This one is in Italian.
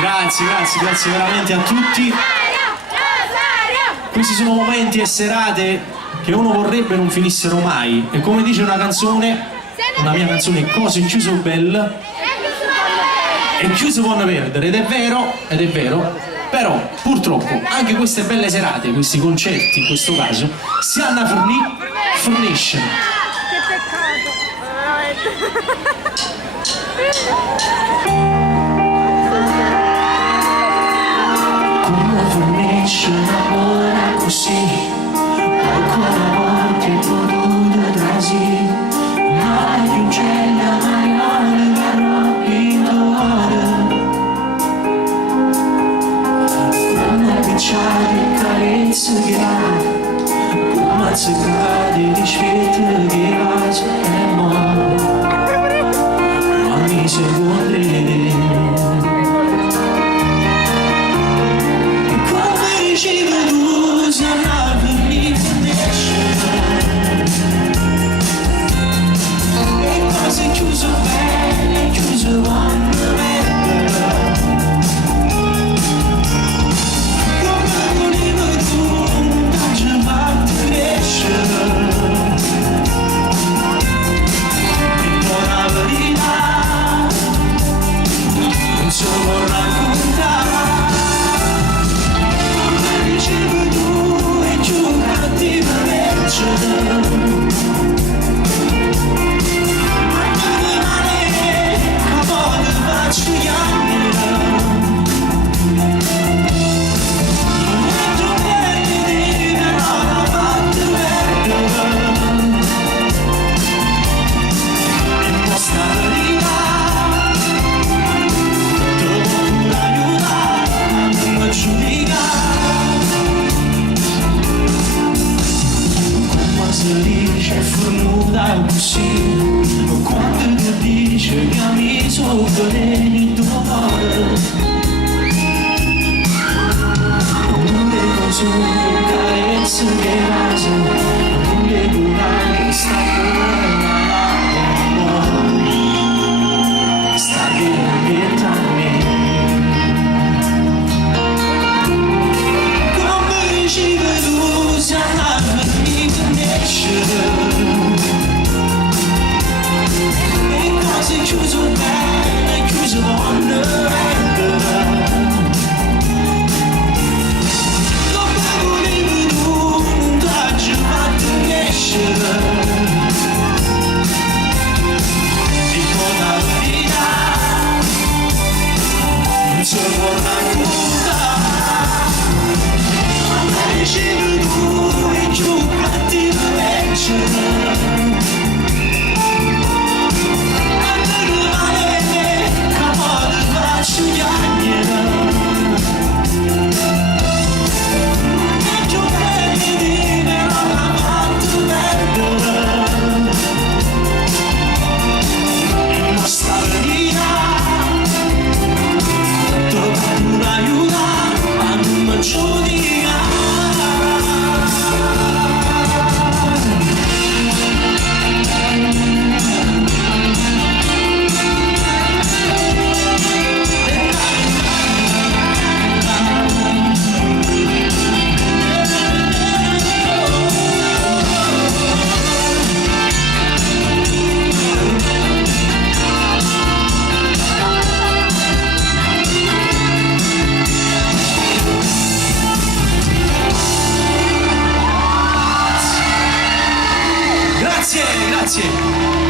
Grazie veramente a tutti. Questi sono momenti e serate che uno vorrebbe non finissero mai, e come dice una canzone, una mia canzone, cose chiuse belle e chiuse vanno perdere, ed è vero, però purtroppo anche queste belle serate, questi concerti in questo caso, si hanno a fornisce. Come fornisce l'amore così, qualcuno volte potuto trasi, ma gli uccelli a maiale verrò in cuore, come picciate carezze che ha, come azzeccate di sfette che ha, e ma mi secondi. Chiuso bene, chiuso vanno bene, come volevo tu, non ci fatto crescere, e poi la verità non si può raccontare, come dicevi tu è giù cattiva legge. Quando ti dice che mi sono il tuo cuore, non le cose, carezze che rasano, non le cure che sta buona, sta bene a me. Come dici che tu sei andato a mi conoscere, sei chiuso bene, chiuso vanno bene, come volevi tu, non ti ci fatto crescere, e con la verità non si può raccontare, ma dicevi tu è giù cattiva legge. Grazie.